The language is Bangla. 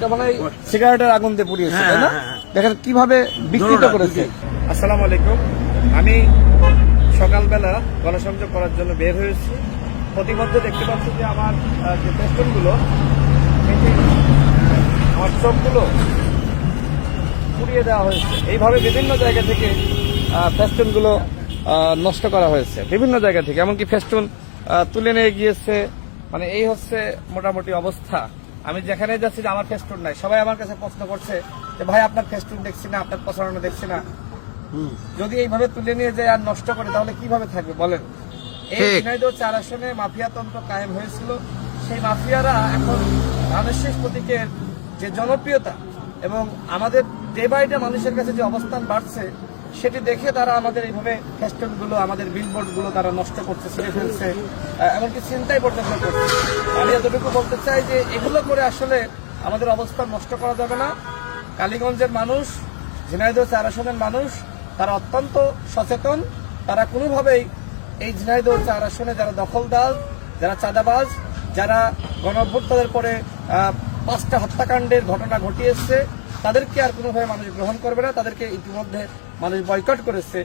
এটা মানে সিগারেটের আগুন দিয়ে পুড়িয়েছে, তাই না? দেখেন কিভাবে বিকৃত করেছে। আসসালামু আলাইকুম। আমি সকালবেলা গণসংযোগ করার জন্য বের হয়েছি। প্রতিমধ্যে দেখতে পাচ্ছি যে আমার যে পেস্টনগুলো, আমার চোখগুলো পুড়িয়ে দেওয়া হয়েছে। এইভাবে বিভিন্ন জায়গা থেকে ফেস্টুনগুলো নষ্ট করা হয়েছে, বিভিন্ন জায়গা থেকে, এমনকি ফেস্টুন তুলে নিয়ে গিয়েছে। মানে এই হচ্ছে মোটামুটি অবস্থা। আমি যেখানে যাচ্ছি যে আমার ফেস্টুন নাই, সবাই আমার কাছে প্রশ্ন করছে যে ভাই আপনার ফেস্টুন দেখছি না, আপনার প্রচারণা দেখছি না। যদি এইভাবে তুলে নিয়ে যায় আর নষ্ট করে তাহলে কিভাবে থাকবে বলেন? এই ঝিনাইদহ 4 আসনে মাফিয়াতন্ত্র কায়েম হয়েছিল। সেই মাফিয়ারা এখন ধানের প্রতীকের যে জনপ্রিয়তা এবং আমাদের ডে বাই ডে মানুষের কাছে যে অবস্থান বাড়ছে, সেটি দেখে তারা আমাদের এইভাবে ফেস্টুনগুলো, আমাদের বিলবোর্ডগুলো তারা নষ্ট করছে, ছিঁড়ে ফেলছে, এমনকি চিন্তাই পর্যন্ত করছে। আমি এতটুকু বলতে চাই যে এগুলো করে আসলে আমাদের অবস্থান নষ্ট করা যাবে না। কালীগঞ্জের মানুষ, ঝিনাইদহ 4 আসনের মানুষ, তারা অত্যন্ত সচেতন। তারা কোনোভাবেই এই ঝিনাইদহ 4 আসনে যারা দখলদার, যারা চাঁদাবাজ, যারা গণঅভ্যুত্থানের পরে 5টা হত্যাকাণ্ডের ঘটনা ঘটিয়েছে, তাদেরকে আর কোনোভাবে মানুষ গ্রহণ করবে না। তাদেরকে ইতিমধ্যে মানুষ বয়কট করেছে।